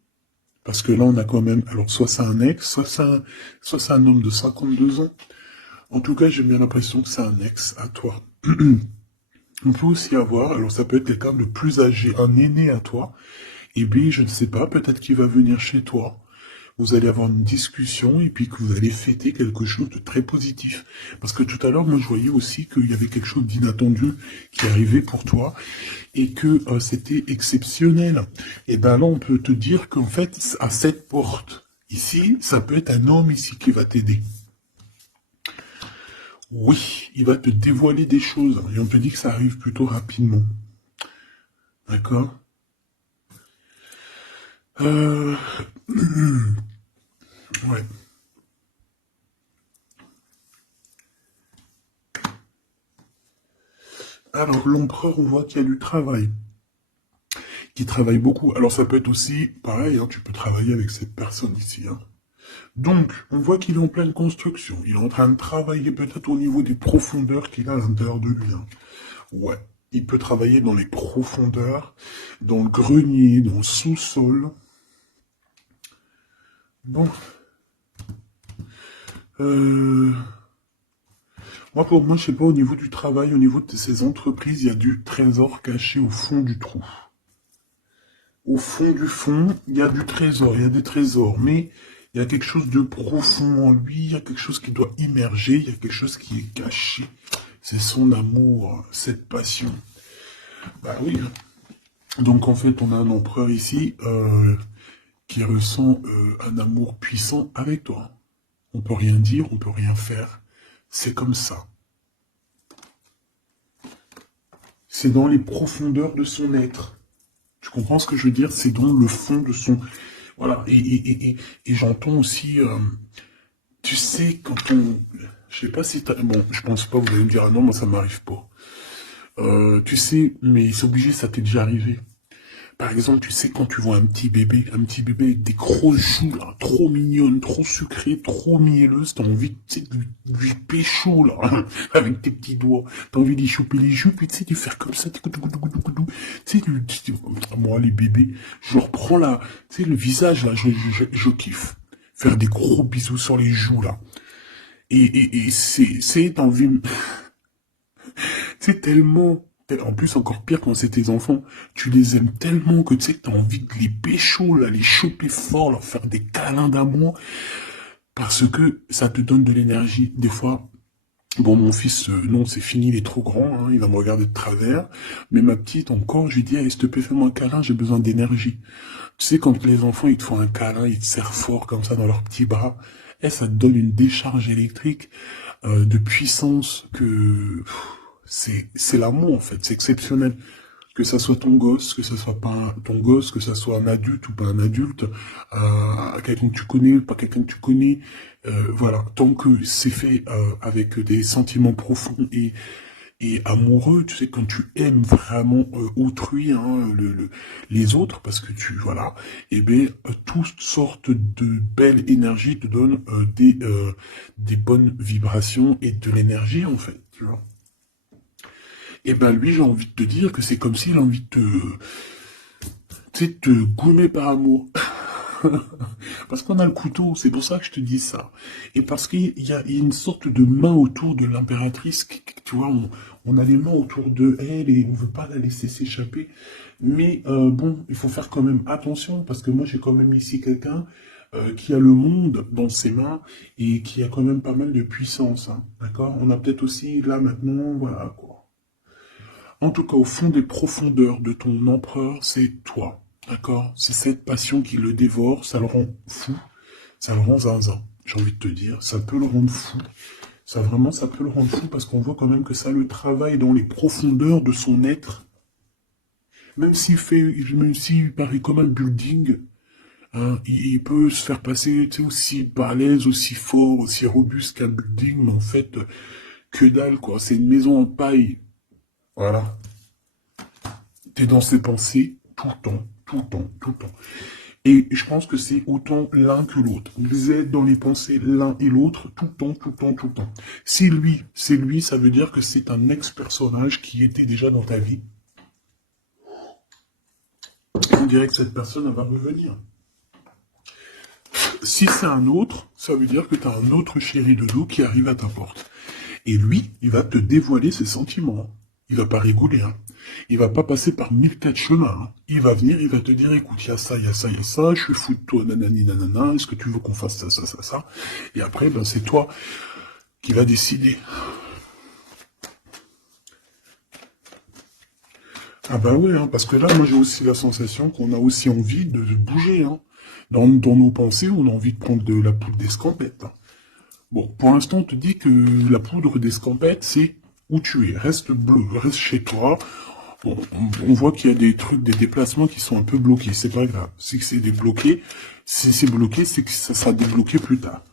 Parce que là, on a quand même... Alors, soit c'est un ex, soit c'est un homme de 52 ans. En tout cas, j'ai bien l'impression que c'est un ex à toi. On peut aussi avoir... Alors, ça peut être quelqu'un de plus âgé, un aîné à toi. Et bien, je ne sais pas, peut-être qu'il va venir chez toi. Vous allez avoir une discussion et puis que vous allez fêter quelque chose de très positif. Parce que tout à l'heure, moi, je voyais aussi qu'il y avait quelque chose d'inattendu qui arrivait pour toi et que c'était exceptionnel. Et ben là, on peut te dire qu'en fait, à cette porte, ici, ça peut être un homme ici qui va t'aider. Oui, il va te dévoiler des choses. Et on te dit que ça arrive plutôt rapidement. D'accord? Ouais. Alors, l'empereur, on voit qu'il y a du travail. Qui travaille beaucoup. Alors, ça peut être aussi, pareil, tu peux travailler avec cette personne ici. Donc, on voit qu'il est en pleine construction. Il est en train de travailler peut-être au niveau des profondeurs qu'il a à l'intérieur de lui. Ouais. Il peut travailler dans les profondeurs, dans le grenier, dans le sous-sol. Bon. Moi, pour moi, je sais pas, au niveau du travail, au niveau de ces entreprises, il y a du trésor caché au fond du trou. au fond du fond, il y a du trésor, il y a des trésors, mais il y a quelque chose de profond en lui, il y a quelque chose qui doit immerger, il y a quelque chose qui est caché. C'est son amour, cette passion. Bah oui. Donc en fait, on a un empereur ici qui ressent un amour puissant avec toi. On peut rien dire, on peut rien faire. C'est comme ça. C'est dans les profondeurs de son être. Tu comprends ce que je veux dire? C'est dans le fond de son... Voilà. Et j'entends aussi... tu sais, quand on... Je sais pas si t'as... Bon, je pense pas, vous allez me dire, ah non, moi ça m'arrive pas. Tu sais, mais c'est obligé, ça t'est déjà arrivé. Par exemple, tu sais, quand tu vois un petit bébé avec des grosses joues, là, trop mignonnes, trop sucrées, trop mielleuses, t'as envie, tu sais, de lui pécho, là, avec tes petits doigts. T'as envie d'y choper les joues, puis tu sais, de faire comme ça, tu sais, moi, les bébés, je leur prends là, tu sais, le visage, là, je kiffe. Faire des gros bisous sur les joues, là. Et t'as envie, c'est tellement... En plus, encore pire quand c'est tes enfants. Tu les aimes tellement que tu sais que t'as envie de les pécho, là, les choper fort, leur faire des câlins d'amour. Parce que ça te donne de l'énergie. Des fois, bon, mon fils, non, c'est fini, il est trop grand, hein, il va me regarder de travers. Mais ma petite, encore, je lui dis, hey, s'il te plaît, fais-moi un câlin, j'ai besoin d'énergie. Tu sais, quand les enfants, ils te font un câlin, ils te serrent fort comme ça dans leurs petits bras, et ça te donne une décharge électrique de puissance que c'est l'amour en fait, c'est exceptionnel. Que ça soit ton gosse, que ça soit pas ton gosse, que ça soit un adulte ou pas un adulte, quelqu'un que tu connais, pas quelqu'un que tu connais, voilà, tant que c'est fait avec des sentiments profonds et amoureux, tu sais, quand tu aimes vraiment autrui, hein, les autres, parce que tu, voilà, et bien, toutes sortes de belles énergies te donnent des bonnes vibrations et de l'énergie, en fait, tu vois. Et ben lui, j'ai envie de te dire que c'est comme s'il a envie de tu sais, te goumer par amour. Parce qu'on a le couteau, c'est pour ça que je te dis ça. Et parce qu'il y a une sorte de main autour de l'impératrice, tu vois, on a les mains autour de elle et on veut pas la laisser s'échapper. Mais bon, il faut faire quand même attention, parce que moi j'ai quand même ici quelqu'un qui a le monde dans ses mains et qui a quand même pas mal de puissance, hein, d'accord? On a peut-être aussi, là maintenant, voilà, quoi. En tout cas, au fond des profondeurs de ton empereur, c'est toi. D'accord? C'est cette passion qui le dévore, ça le rend fou, ça le rend zinzin. J'ai envie de te dire, ça peut le rendre fou. Ça vraiment, ça peut le rendre fou parce qu'on voit quand même que ça le travaille dans les profondeurs de son être. Même s'il paraît comme un building, hein, il peut se faire passer, tu sais, aussi balèze, aussi fort, aussi robuste qu'un building, mais en fait, que dalle, quoi. C'est une maison en paille. Voilà. T'es dans ses pensées tout le temps, tout le temps, tout le temps. Et je pense que c'est autant l'un que l'autre. Vous êtes dans les pensées l'un et l'autre tout le temps, tout le temps, tout le temps. Si lui, c'est lui, ça veut dire que c'est un ex-personnage qui était déjà dans ta vie. On dirait que cette personne elle va revenir. Si c'est un autre, ça veut dire que tu as un autre chéri de dos qui arrive à ta porte. Et lui, il va te dévoiler ses sentiments. Il va pas rigoler, hein. Il va pas passer par 1004 chemins, hein. Il va venir, il va te dire, écoute, il y a ça, il y a ça, il y a ça, je suis fou de toi, nanani, nanana, est-ce que tu veux qu'on fasse ça, ça, ça, ça? Et après, ben, c'est toi qui va décider. Ah bah ouais, hein, parce que là, moi j'ai aussi la sensation qu'on a aussi envie de bouger, hein. Dans nos pensées, on a envie de prendre de la poudre d'escampette, hein. Bon, pour l'instant, on te dit que la poudre d'escampette, c'est où tu es. Reste bleu, reste chez toi. Bon, on voit qu'il y a des trucs, des déplacements qui sont un peu bloqués. C'est pas grave. Si c'est débloqué, si c'est bloqué, c'est que ça sera débloqué plus tard.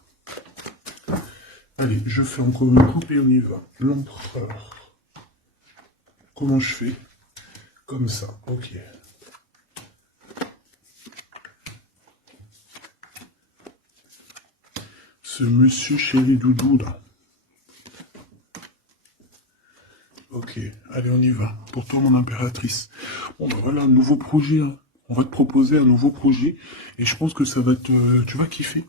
Allez, je fais encore une coupe et on y va. L'empereur. Comment je fais? Comme ça, ok. Ce monsieur chéri doudou là. Ok, allez, on y va. Pour toi, mon impératrice. Bon, ben voilà, un nouveau projet, hein. On va te proposer un nouveau projet. Et je pense que ça va te... Tu vas kiffer.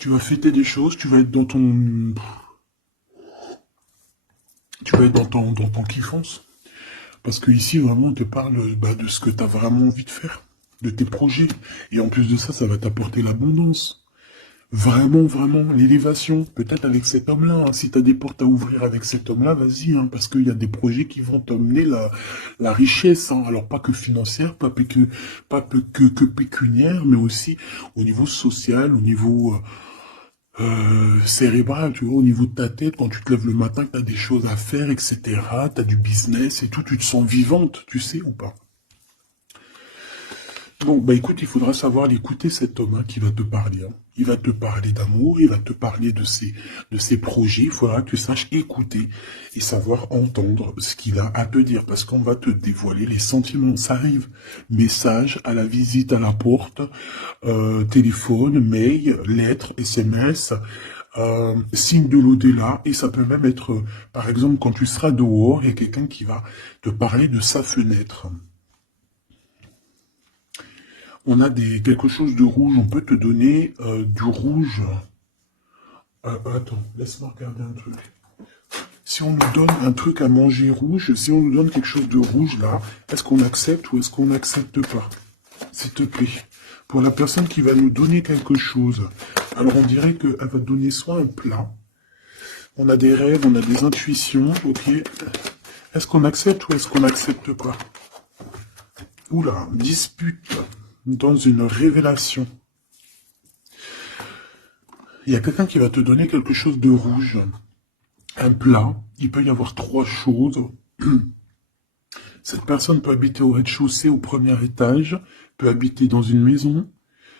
Tu vas fêter des choses, tu vas être dans ton... Tu vas être dans ton kiffance. Parce que ici, vraiment, on te parle de ce que tu as vraiment envie de faire, de tes projets. Et en plus de ça, ça va t'apporter l'abondance. Vraiment, vraiment, l'élévation. Peut-être avec cet homme-là. Hein. Si tu as des portes à ouvrir avec cet homme-là, vas-y. Hein, parce qu'il y a des projets qui vont t'emmener la richesse. Hein. Alors, pas que financière, pas que pécuniaire, mais aussi au niveau social, au niveau cérébral, tu vois, au niveau de ta tête, quand tu te lèves le matin, que tu as des choses à faire, etc. Tu as du business et tout, tu te sens vivante, tu sais ou pas? Bon, bah écoute, il faudra savoir l'écouter, cet homme hein, qui va te parler. Hein. Il va te parler d'amour, il va te parler de ses projets. Il faudra que tu saches écouter et savoir entendre ce qu'il a à te dire. Parce qu'on va te dévoiler les sentiments. Ça arrive. Message à la visite à la porte, téléphone, mail, lettres, SMS, signe de l'au-delà. Et ça peut même être, par exemple, quand tu seras dehors, il y a quelqu'un qui va te parler de sa fenêtre. On a quelque chose de rouge, on peut te donner du rouge. Attends, laisse-moi regarder un truc. Si on nous donne un truc à manger rouge, si on nous donne quelque chose de rouge là, est-ce qu'on accepte ou est-ce qu'on n'accepte pas? S'il te plaît. Pour la personne qui va nous donner quelque chose, alors on dirait qu'elle va donner soit un plat, on a des rêves, on a des intuitions, ok. Est-ce qu'on accepte ou est-ce qu'on n'accepte pas? Oula, dispute dans une révélation. Il y a quelqu'un qui va te donner quelque chose de rouge, un plat. Il peut y avoir trois choses. Cette personne peut habiter au rez-de-chaussée, au premier étage, peut habiter dans une maison.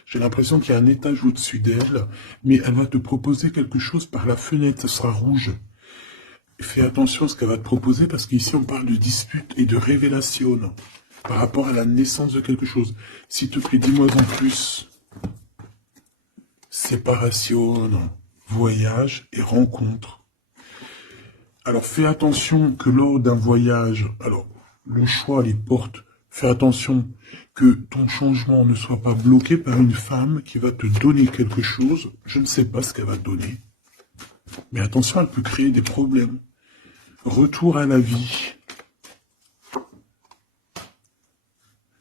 J'ai l'impression qu'il y a un étage au-dessus d'elle, mais elle va te proposer quelque chose par la fenêtre, ça sera rouge. Fais attention à ce qu'elle va te proposer parce qu'ici on parle de dispute et de révélation par rapport à la naissance de quelque chose. S'il te plaît, dis-moi en plus. Séparation, voyage et rencontre. Alors fais attention que lors d'un voyage, alors le choix, les portes, fais attention que ton changement ne soit pas bloqué par une femme qui va te donner quelque chose. Je ne sais pas ce qu'elle va te donner. Mais attention, elle peut créer des problèmes. Retour à la vie.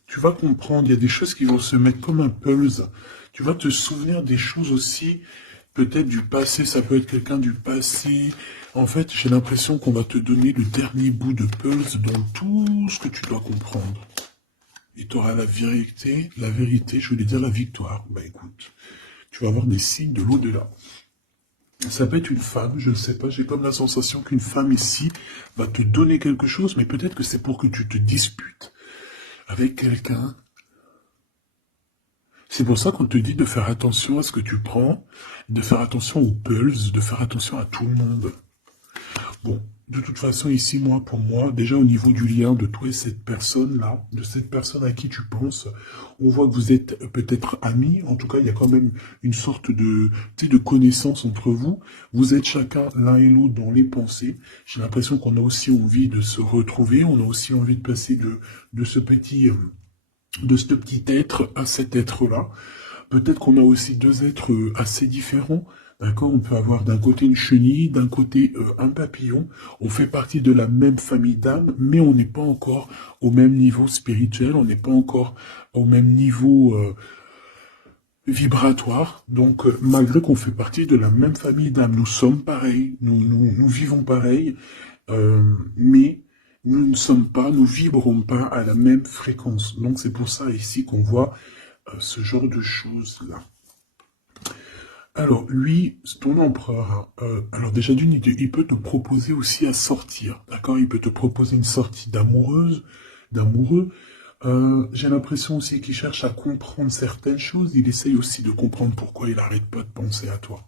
Tu vas comprendre, il y a des choses qui vont se mettre comme un pulse. Tu vas te souvenir des choses aussi, peut-être du passé, ça peut être quelqu'un du passé. En fait, j'ai l'impression qu'on va te donner le dernier bout de pulse dans tout ce que tu dois comprendre. Et tu auras la vérité, je voulais dire la victoire. Bah écoute, tu vas avoir des signes de l'au-delà. Ça peut être une femme, je ne sais pas, j'ai comme la sensation qu'une femme ici va te donner quelque chose, mais peut-être que c'est pour que tu te disputes avec quelqu'un. C'est pour ça qu'on te dit de faire attention à ce que tu prends, de faire attention aux pulses, de faire attention à tout le monde. Bon, de toute façon, ici, pour moi, déjà au niveau du lien de toi et cette personne-là, de cette personne à qui tu penses, on voit que vous êtes peut-être amis. En tout cas, il y a quand même une sorte de connaissance entre vous. Vous êtes chacun l'un et l'autre dans les pensées. J'ai l'impression qu'on a aussi envie de se retrouver. On a aussi envie de passer de ce petit être à cet être-là. Peut-être qu'on a aussi deux êtres assez différents. D'accord, on peut avoir d'un côté une chenille, d'un côté un papillon. On fait partie de la même famille d'âmes, mais on n'est pas encore au même niveau spirituel, on n'est pas encore au même niveau vibratoire. Donc, malgré qu'on fait partie de la même famille d'âmes, nous sommes pareils, nous vivons pareil, mais nous ne sommes pas, nous vibrons pas à la même fréquence. Donc, c'est pour ça ici qu'on voit ce genre de choses-là. Alors, lui, ton empereur, alors déjà d'une idée, il peut te proposer aussi à sortir, d'accord? Il peut te proposer une sortie d'amoureux. J'ai l'impression aussi qu'il cherche à comprendre certaines choses. Il essaye aussi de comprendre pourquoi il n'arrête pas de penser à toi.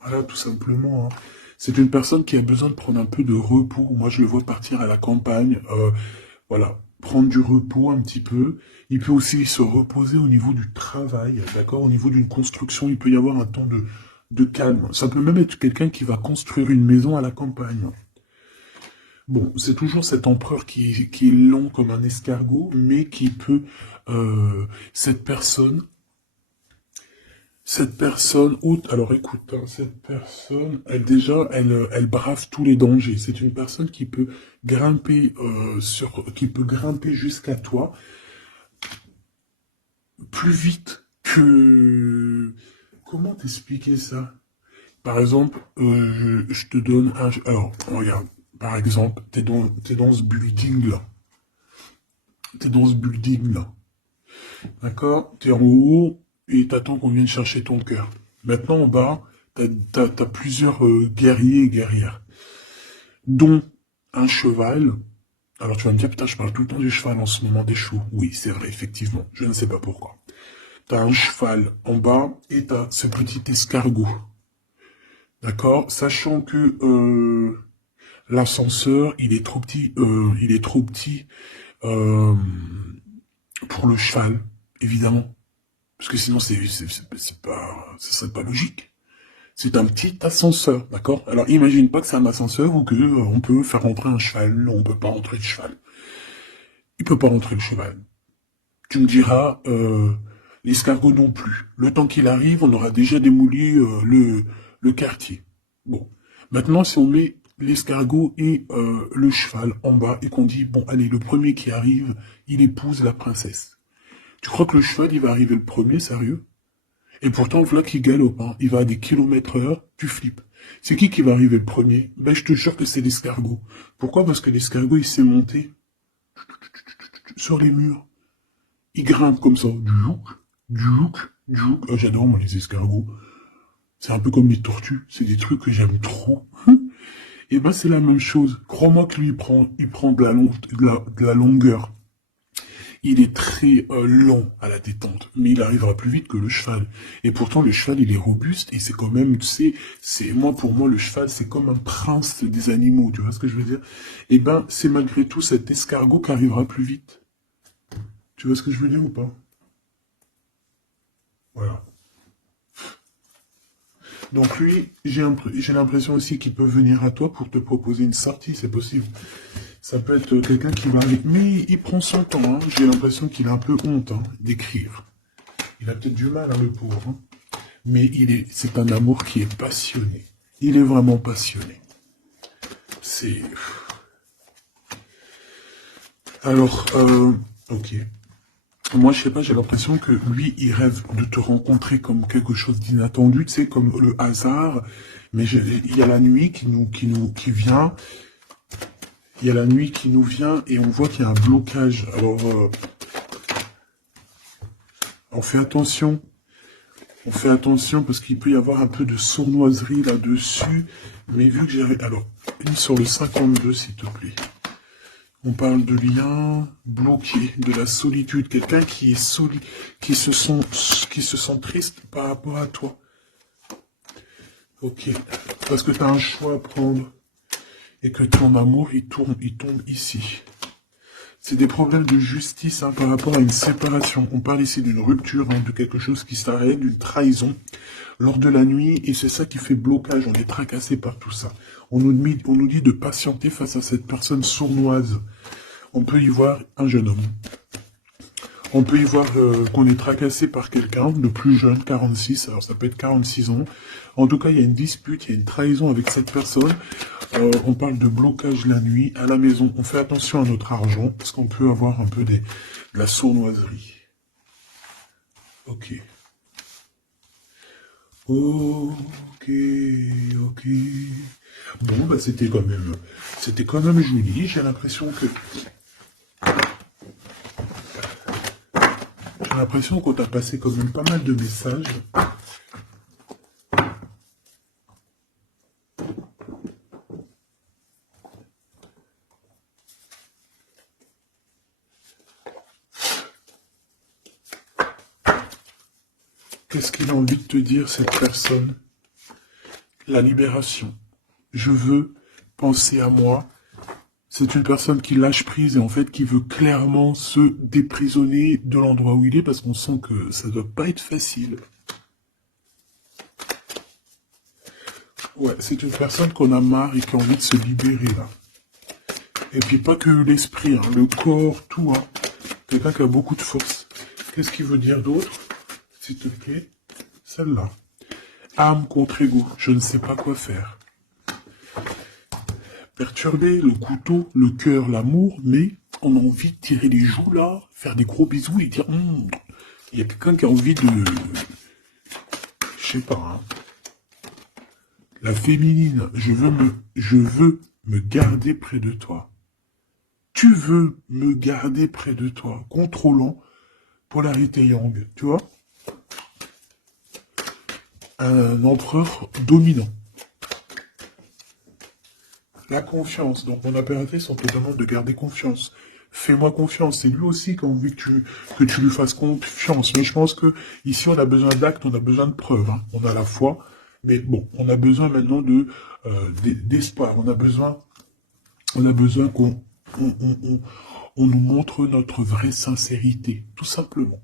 Voilà, tout simplement. Hein. C'est une personne qui a besoin de prendre un peu de repos. Moi, je le vois partir à la campagne. Voilà, prendre du repos un petit peu. Il peut aussi se reposer au niveau du travail, d'accord? Au niveau d'une construction, il peut y avoir un temps de calme. Ça peut même être quelqu'un qui va construire une maison à la campagne. Bon, c'est toujours cet empereur qui est long comme un escargot, mais qui peut... cette personne Cette personne, alors écoute, hein, cette personne, elle brave tous les dangers. C'est une personne qui peut grimper qui peut grimper jusqu'à toi plus vite que. Comment t'expliquer ça? Par exemple, je te donne un. Alors, regarde. Par exemple, t'es dans ce building là. T'es dans ce building là. D'accord? T'es en haut et t'attends qu'on vienne chercher ton cœur. Maintenant, en bas, t'as plusieurs guerriers et guerrières, dont un cheval. Alors tu vas me dire, putain, je parle tout le temps du cheval en ce moment des choux. Oui, c'est vrai, effectivement. Je ne sais pas pourquoi. T'as un cheval en bas et t'as ce petit escargot. D'accord? Sachant que l'ascenseur, il est trop petit euh, pour le cheval, évidemment. Parce que sinon, ce serait pas logique. C'est un petit ascenseur, d'accord? Alors, imagine pas que c'est un ascenseur ou que on peut faire rentrer un cheval. Non, on peut pas rentrer le cheval. Il peut pas rentrer le cheval. Tu me diras, l'escargot non plus. Le temps qu'il arrive, on aura déjà démoli le quartier. Bon. Maintenant, si on met l'escargot et le cheval en bas et qu'on dit, bon, allez, le premier qui arrive, il épouse la princesse. Tu crois que le cheval, il va arriver le premier, sérieux? Et pourtant, voilà qu'il galope, hein. Il va à des kilomètres heure, tu flippes. C'est qui va arriver le premier? Ben, je te jure que c'est l'escargot. Pourquoi? Parce que l'escargot, il s'est monté sur les murs. Il grimpe comme ça. Du look. J'adore, moi, les escargots. C'est un peu comme les tortues. C'est des trucs que j'aime trop. Et ben, c'est la même chose. Crois-moi que lui, il prend de la longueur. Il est très lent à la détente, mais il arrivera plus vite que le cheval. Et pourtant, le cheval, il est robuste et c'est quand même, tu sais, pour moi, le cheval, c'est comme un prince des animaux, tu vois ce que je veux dire? Et ben, c'est malgré tout cet escargot qui arrivera plus vite. Tu vois ce que je veux dire ou pas? Voilà. Donc lui, j'ai l'impression aussi qu'il peut venir à toi pour te proposer une sortie, c'est possible. Ça peut être quelqu'un qui va avec, mais il prend son temps, hein. J'ai l'impression qu'il a un peu honte hein, d'écrire. Il a peut-être du mal, hein, le pauvre. Hein. Mais c'est un amour qui est passionné. Il est vraiment passionné. C'est... Alors, ok. Moi, je sais pas, j'ai l'impression que lui, il rêve de te rencontrer comme quelque chose d'inattendu, tu sais, comme le hasard. Mais il y a la nuit qui vient. Il y a la nuit qui nous vient et on voit qu'il y a un blocage. Alors, on fait attention. On fait attention parce qu'il peut y avoir un peu de sournoiserie là-dessus. Mais vu que j'ai... Alors, une sur le 52, s'il te plaît. On parle de lien bloqué, de la solitude. Quelqu'un qui est qui se sent triste par rapport à toi. Ok. Parce que tu as un choix à prendre. Et que ton amour, il tombe ici. C'est des problèmes de justice hein, par rapport à une séparation. On parle ici d'une rupture, hein, de quelque chose qui s'arrête, d'une trahison lors de la nuit. Et c'est ça qui fait blocage. On est tracassé par tout ça. On nous dit de patienter face à cette personne sournoise. On peut y voir un jeune homme. On peut y voir qu'on est tracassé par quelqu'un de plus jeune, 46, alors ça peut être 46 ans. En tout cas, il y a une dispute, il y a une trahison avec cette personne. On parle de blocage la nuit à la maison. On fait attention à notre argent, parce qu'on peut avoir un peu de la sournoiserie. Ok. Ok. Bon, bah c'était quand même joli. J'ai l'impression qu'on t'a passé quand même pas mal de messages. Qu'est-ce qu'il a envie de te dire, cette personne? La libération. Je veux penser à moi. C'est une personne qui lâche prise et en fait qui veut clairement se déprisonner de l'endroit où il est parce qu'on sent que ça doit pas être facile. Ouais, c'est une personne qu'on a marre et qui a envie de se libérer là. Et puis pas que l'esprit, hein, le corps, tout. Hein. Quelqu'un qui a beaucoup de force. Qu'est-ce qu'il veut dire d'autre, s'il te plaît? celle-là. Âme contre ego, je ne sais pas quoi faire. Perturbé, le couteau, le cœur, l'amour, mais on a envie de tirer les joues là, faire des gros bisous et dire il y a quelqu'un qui a envie de... Je sais pas, hein. La féminine, je veux me garder près de toi. Tu veux me garder près de toi, contrôlant, polarité yang, tu vois? Un empereur dominant. La confiance. Donc, mon impératrice, on te demande de garder confiance. Fais-moi confiance. C'est lui aussi qui a envie que tu lui fasses confiance. Mais je pense que ici, on a besoin d'actes, on a besoin de preuves. Hein. On a la foi. Mais bon, on a besoin maintenant d'espoir. On a besoin qu'on on nous montre notre vraie sincérité. Tout simplement.